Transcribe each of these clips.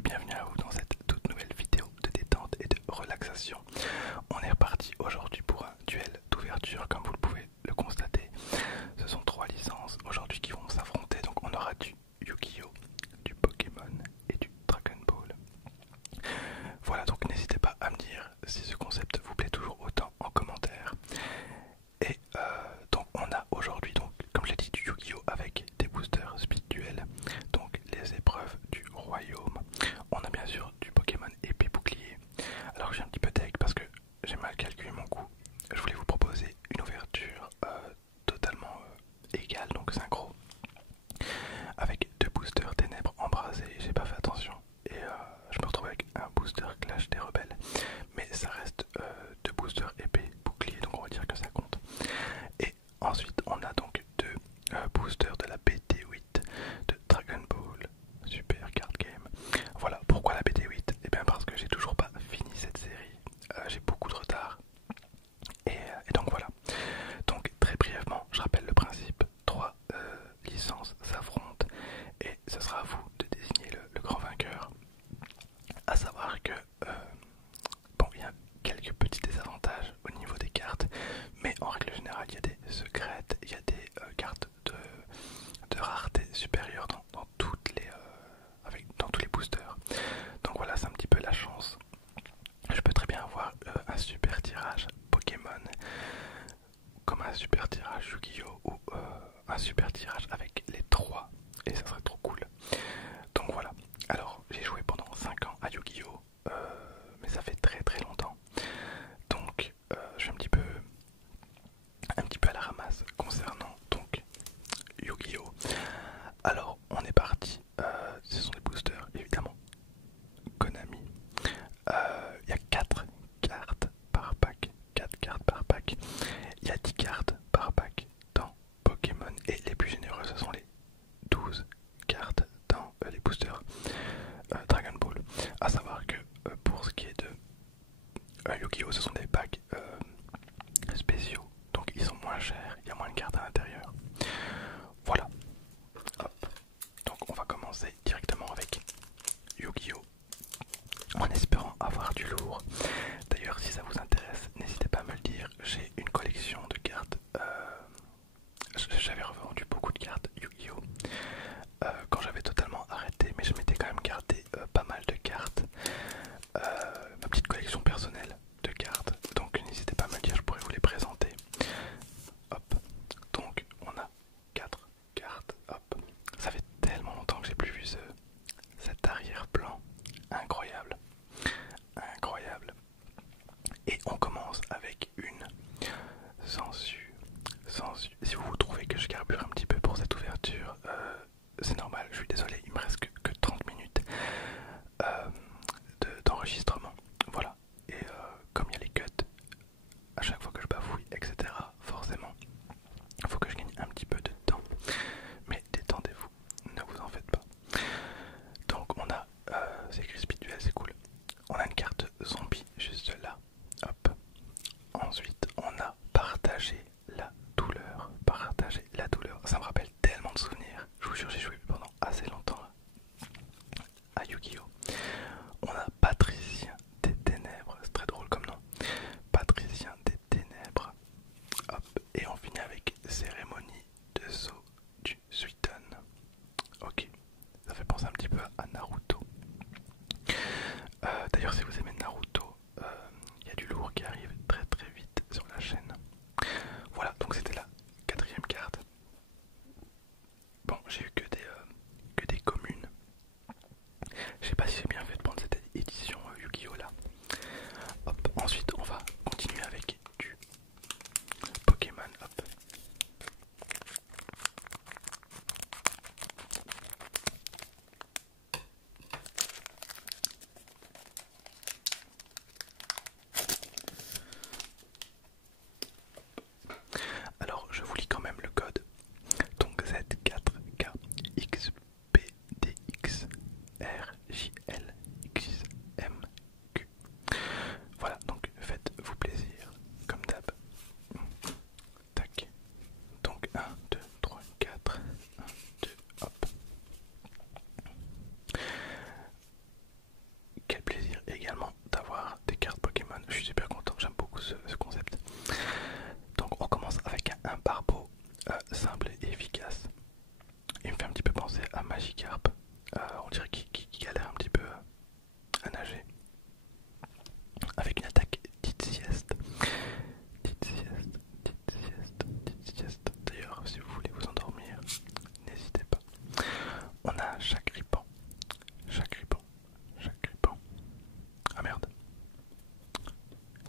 et bienvenue à vous dans cette toute nouvelle vidéo de détente et de relaxation. On est reparti aujourd'hui pour un duel d'ouverture, comme vous le pouvez le constater. Ce sont trois licences aujourd'hui qui vont s'affronter, donc on aura du Yu-Gi-Oh, du Pokémon et du Dragon Ball. Voilà, donc n'hésitez pas à me dire si ce concept vous plaît toujours autant en commentaire. Et donc on a aujourd'hui, donc comme j'ai dit, du Yu-Gi-Oh avec des boosters speed duel, donc les épreuves du royaume. On a bien sûr du Pokémon épée bouclier. Alors j'ai un petit peu tech parce que j'ai mal calculé mon coût. Je voulais vous proposer une ouverture totalement égale, donc synchro, avec deux boosters ténèbres embrasés. J'ai pas fait attention et je me retrouve avec un booster clash des rebelles, mais ça reste deux boosters épée bouclier, donc on va dire que ça compte. Et ensuite on a donc deux boosters de la BT8 de Dragon Ball Super Card Game. Voilà, pourquoi la BT8? Et bien parce que j'ai toujours pas fini cette série, j'ai beaucoup de retard. Et donc voilà. Donc très brièvement, je rappelle le principe, trois licences s'affrontent et ce sera à vous de désigner le grand vainqueur. À savoir que bon, il y a quelques petits désavantages au niveau des cartes, mais en règle générale, il y a des secrètes, il y a des cartes de rareté supérieure dans toutes les, dans tous les boosters. Donc voilà, c'est un petit peu la chance. Je peux très bien avoir un super tirage Pokémon, comme un super tirage Yu-Gi-Oh! Ou un super tirage avec les trois, et ça serait trop cool. Donc voilà, alors j'ai joué pendant 5 ans à Yu-Gi-Oh! Mais ça fait très très longtemps. Donc je suis un petit peu à la ramasse concernant donc Yu-Gi-Oh! Alors on est parti, ce sont des boosters évidemment Konami. Il y a 4 cartes par pack, 4 cartes par pack. Il y a 10 cartes par pack dans Pokémon et les plus généreux ce sont les 12 cartes dans les boosters Dragon Ball. A savoir que pour ce qui est de Yu-Gi-Oh! Ce sont des packs spéciaux, donc ils sont moins chers, il y a moins de cartes à l'intérieur. Voilà. Hop. Donc on va commencer directement avec Yu-Gi-Oh! En espérant avoir du lourd. D'ailleurs, si ça vous intéresse, n'hésitez pas à me le dire. J'ai une collection de cartes. J'avais revendu beaucoup de cartes Yu-Gi-Oh! Quand j'avais totalement arrêté, mais je m'étais quand même gardé pas mal de cartes. Ma petite collection personnelle de cartes. Donc n'hésitez pas à me le dire, je pourrais vous les présenter. Hop. Donc on a 4 cartes. Hop. Ça fait tellement longtemps que j'ai plus vu cet arrière-plan. Incroyable. Incroyable. Et on commence avec une Sensu. Sensu. Si vous trouvez que je carbure un petit peu pour cette ouverture, c'est normal, je suis désolé, il me reste que 30 minutes d'enregistrement. Voilà. Et comme il y a les cuts, à chaque fois que je bafouille, etc., forcément, il faut que je gagne un petit peu de temps. Mais détendez-vous, ne vous en faites pas. Donc on a, c'est écrit speed duel, c'est cool. On a une carte zombie juste là. Hop. Ensuite, on a partagé la douleur. Partager la douleur. Ça me rappelle tellement de souvenirs. Je vous jure, j'ai joué pendant Magikarp. On dirait qu'il galère un petit peu à nager. Avec une attaque dite sieste. Dite sieste, dite sieste, dite sieste. D'ailleurs, si vous voulez vous endormir, n'hésitez pas. On a Chagripan. Chagripan. Chagripan. Ah merde.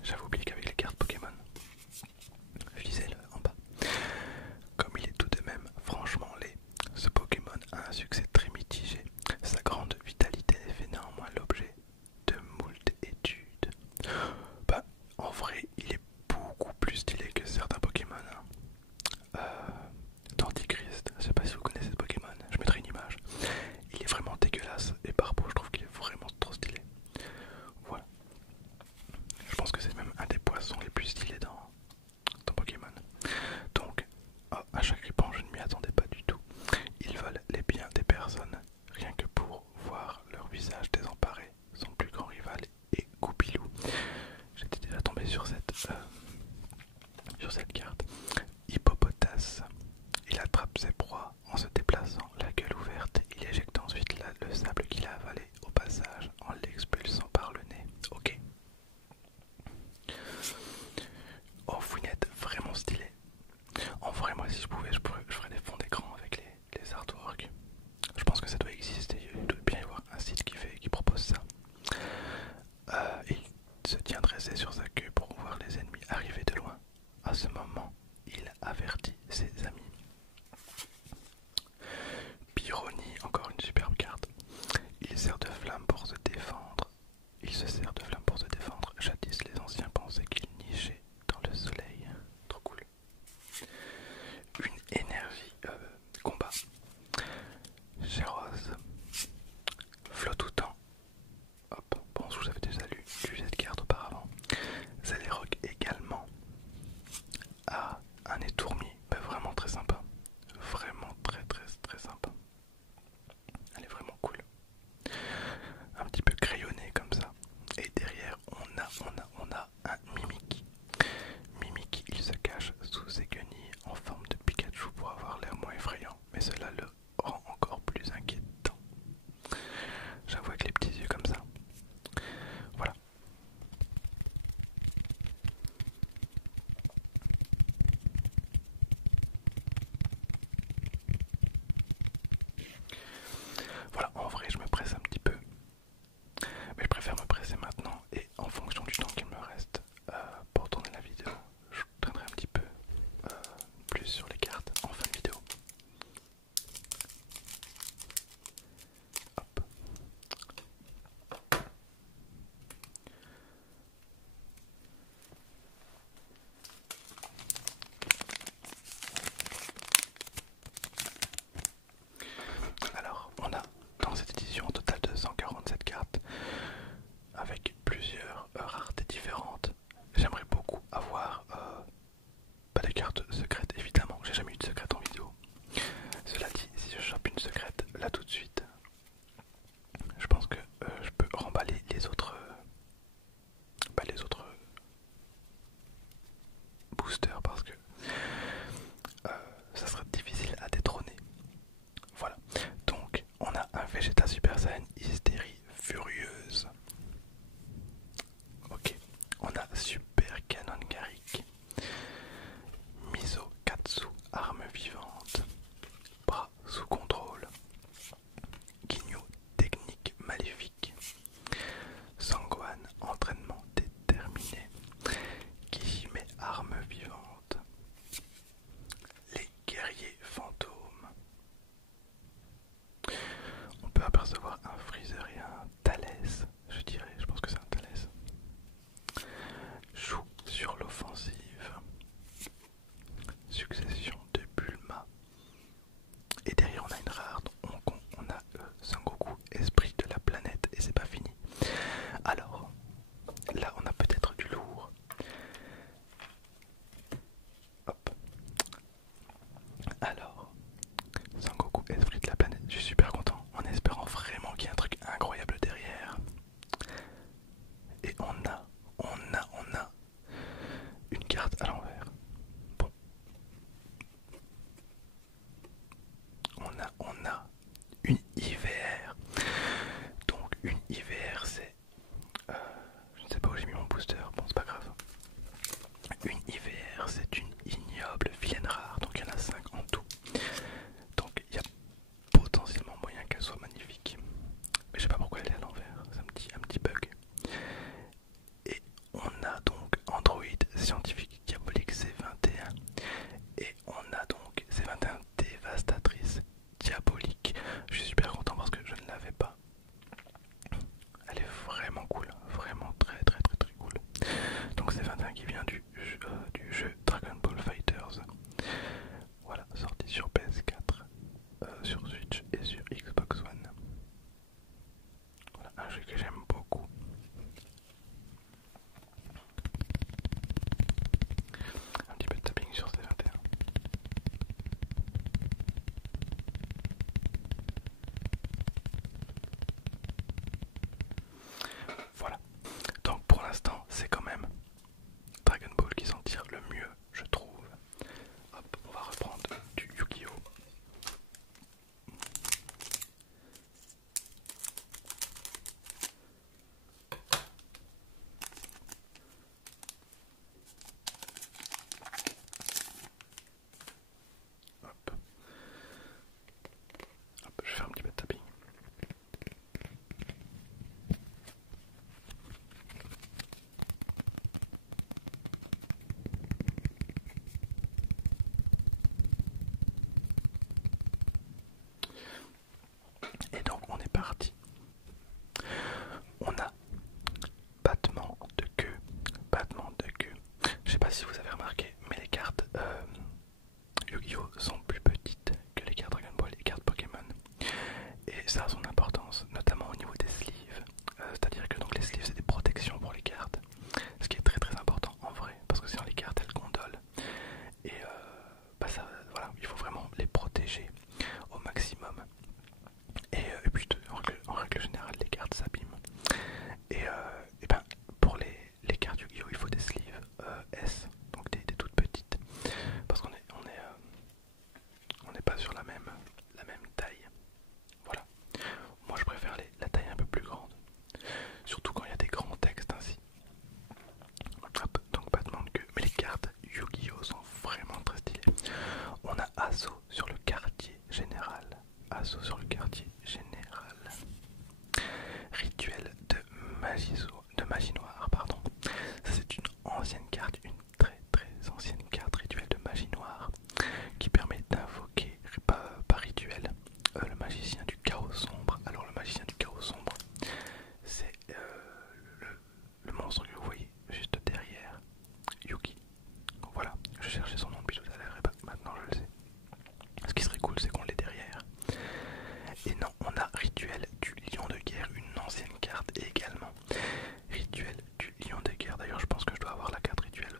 J'avais oublié qu'avec les cartes Pokémon, je disais le en bas. Comme il est tout de même franchement laid, ce Pokémon a un succès très mitigé. Sa grande vitalité fait néanmoins l'objet de moult études. Bah, en vrai, il est beaucoup plus stylé que certains Pokémon. D'Antichrist, je sais pas si vous connaissez ce Pokémon, je mettrai une image. Il est vraiment dégueulasse et par rapport, je trouve qu'il est vraiment trop stylé. Voilà. Je pense que c'est même un des poissons les plus stylés dans Pokémon. Donc, à Chagripan, je ne m'y attendais pas du tout. Ils veulent les biens des personnes, rien que pour voir leur visage désemparé. Son plus grand rival est Goupilou. J'étais déjà tombé sur cette carte. Hippopotas. Il attrape ses proies en se déplaçant, la gueule ouverte. Il éjecte ensuite le sable qu'il a avalé au passage en l'expulsant par le nez. Ok. Oh, Fouinette, vraiment stylé. En vrai, moi, si je pouvais, je ferais des fonds d'écran avec les artworks. Je pense que ça doit exister. Il doit bien y avoir un site qui propose ça. Il se tient dressé sur sa queue pour voir les ennemis arriver de loin. À ce moment, il avertit ses amis. Pyrrhony, encore une superbe carte. Il sert de flamme pour se défendre. Il se sert de flamme pour se défendre. Jadis, les anciens pensaient qu'il nichait dans le soleil. Trop cool. Une énergie combat. Gérose. Flotoutan. Hop, bon, je vous avais déjà lu cette carte auparavant. Zalerock également. Ah, un étourmi, bah, vraiment très sympa. Vraiment très sympa. Elle est vraiment cool. Un petit peu crayonné comme ça. Et derrière, on a un Mimikyu. Mimikyu, il se cache sous ses guenilles en forme de Pikachu pour avoir l'air moins effrayant. Mais cela le rend encore plus inquiétant. J'avoue, avec les petits yeux comme ça. Voilà. Voilà, en vrai, je me presse un petit peu. Mais je préfère me presser maintenant et en fonction du temps qu'il me reste pour tourner la vidéo, je traînerai un petit peu plus sur les cartes en fin de vidéo. Hop. Alors, on a dans cette édition un total de 147 cartes avec plusieurs raretés différentes. J'aimerais beaucoup avoir des cartes secrètes, évidemment. J'ai jamais eu de secrète en vidéo. Cela dit, si je chope une secrète là tout de suite, je pense que je peux remballer les autres boosters parce que ça sera difficile à détrôner. Voilà. Donc, on a un Vegeta Super Saiyan Hystérie Furieuse. Ok. On a Super Canon Garrick. Miso Katsu, arme vivante. Bras sous contrôle. Ginyu, technique maléfique. Sangohan, entraînement déterminé. Kijime, arme vivante. Les guerriers fantômes. On peut apercevoir un Freezer et un Thalès. parti. On a battement de queue, battement de queue. Je sais pas si vous avez remarqué, mais les cartes Yu-Gi-Oh sont plus petites que les cartes Dragon Ball et les cartes Pokémon. Et ça a son importance, notamment au niveau des sleeves. C'est-à-dire que donc les sleeves c'est des protections pour les cartes. Ce qui est très très important en vrai, parce que sinon les cartes elles gondolent. Et voilà, il faut vraiment les protéger au maximum. Et puis en règle générale les cartes s'abîment. Et ben pour les cartes Yu-Gi-Oh il faut des sleeves S, donc des toutes petites. Parce on n'est pas sur la même taille. Voilà. Moi je préfère la taille un peu plus grande. Surtout quand il y a des grands textes ainsi. Hop, donc battement de queue. Mais les cartes Yu-Gi-Oh sont vraiment très stylées. On a Assaut sur le quartier général. Assaut sur le quartier général. Rituel de magie noire, pardon. Ça c'est une ancienne carte, une très très ancienne carte rituel de magie noire qui permet d'invoquer par rituel le magicien du chaos sombre. Alors le magicien du chaos sombre, c'est le monstre que vous voyez juste derrière Yuki. Voilà, je cherchais son nom depuis tout à l'heure et bah, maintenant je le sais. Ce qui serait cool c'est qu'on l'ait derrière. Et non, on a Rituel du Lion de Guerre, une ancienne carte également. Rituel du Lion de Guerre, d'ailleurs je pense que je dois avoir la carte Rituel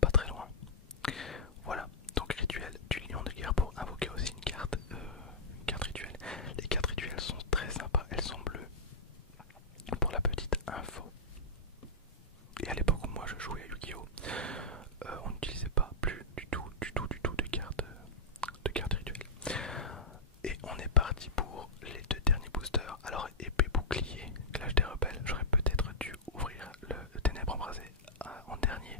pas très loin. Voilà, donc Rituel du Lion de Guerre pour invoquer aussi une carte rituelle. Les cartes rituelles sont très sympas, elles sont bleues. Pour la petite info. Et à l'époque où moi je jouais à Yu-Gi-Oh, on n'utilisait pas plus du tout de cartes rituelles. Et on est parti pour les deux derniers boosters. Alors épée bouclier, clash des rebelles, j'aurais peut-être dû ouvrir le ténèbres embrasées en dernier.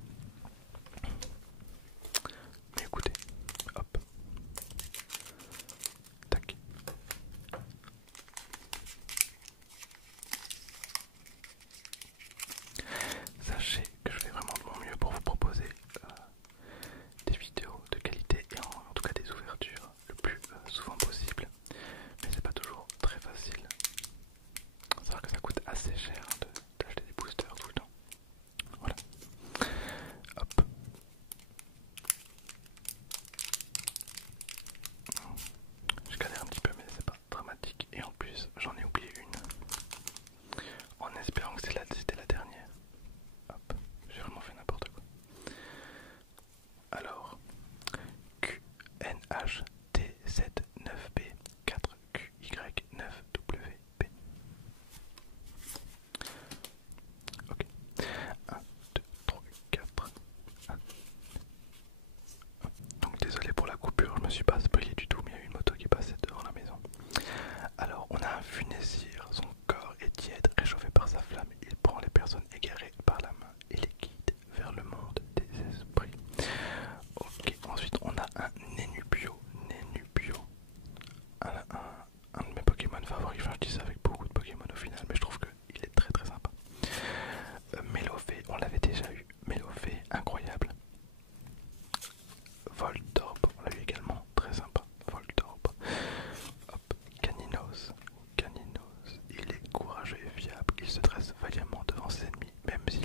Mais écoutez, hop. Tac. Sachez que je fais vraiment de mon mieux pour vous proposer des vidéos de qualité et en tout cas des ouvertures le plus souvent possible. Mais c'est pas toujours très facile. C'est vrai que ça coûte assez cher d'acheter des boosters tout le temps. Voilà. Hop. Je galère un petit peu mais c'est pas dramatique. Et en plus j'en ai oublié une. En espérant que c'était la dernière. Hop. J'ai vraiment fait n'importe quoi. Alors, QNHT79B 4QY9WP. Ok. 1, 2, 3, 4. 1. Donc désolé pour la coupure, je me suis pas spoilé du tout, mais il y a eu une moto qui passait devant la maison. Alors on a un funésir, son corps est tiède, réchauffé par sa flamme, il prend les personnes égarées par la main et les guide vers le monde des esprits. Ok, ensuite on a un Nenubio, un de mes Pokémon favoris, enfin je dis ça avec beaucoup de Pokémon au final, mais je trouve qu'il est très très sympa. Mélofée, on l'avait déjà eu, Mélofée, incroyable. Voltorb, on l'a eu également, très sympa, Voltorb. Hop, Caninos, il est courageux et fiable, il se dresse vaillamment devant ses ennemis, même si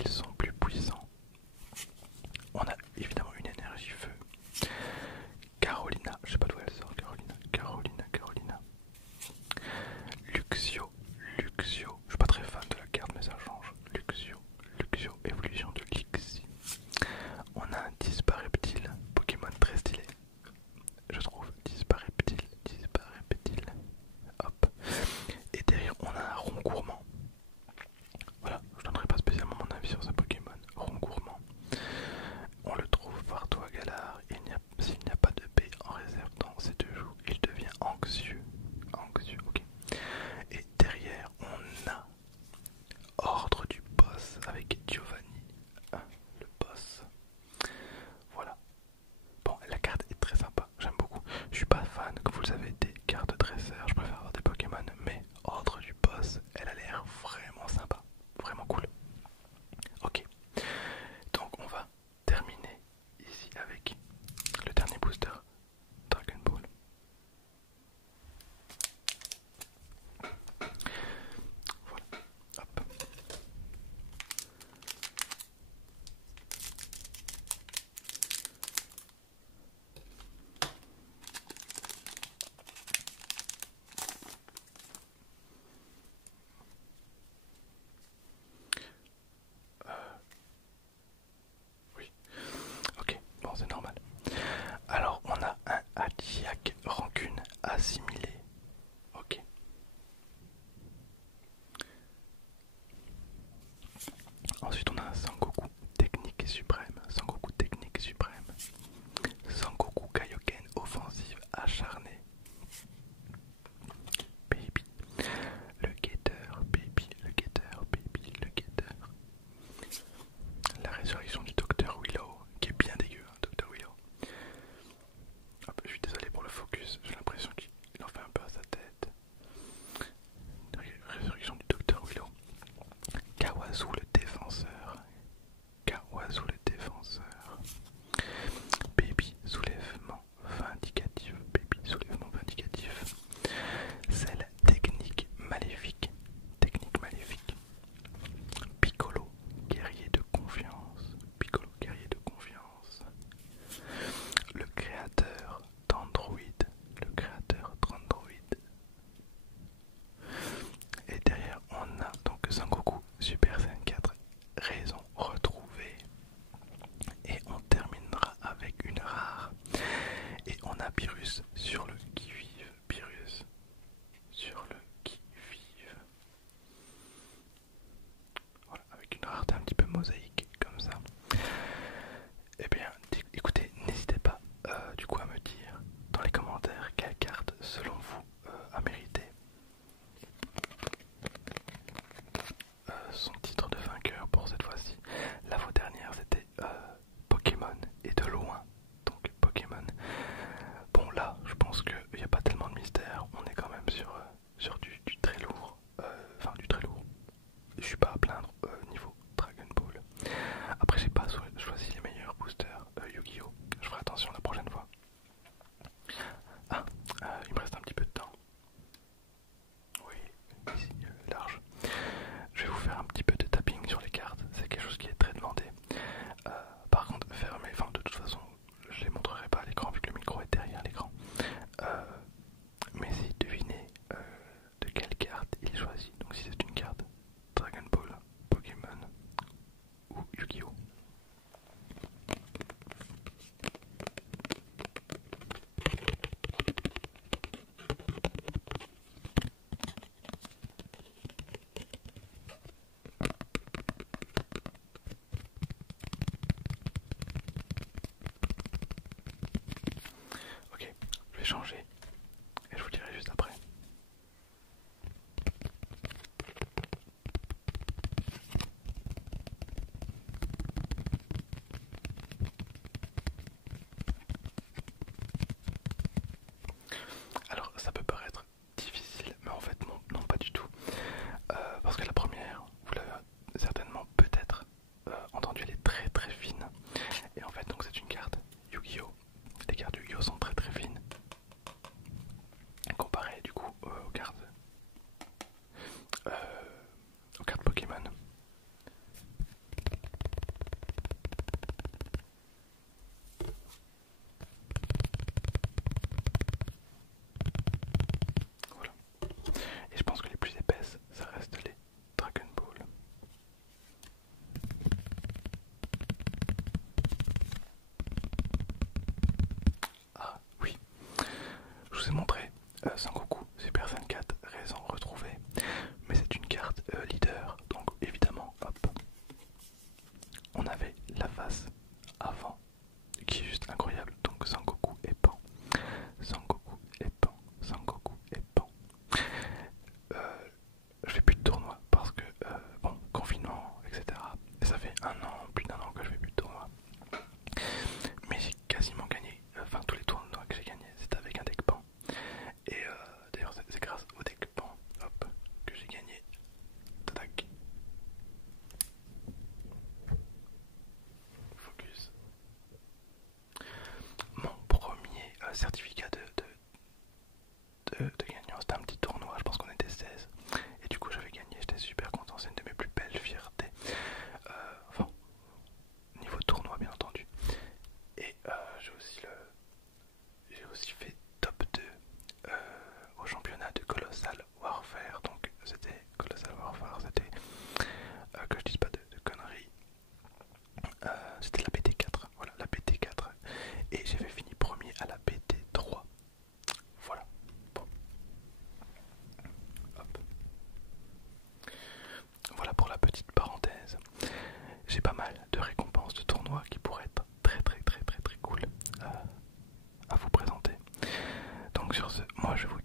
Donc sur ce, moi je vous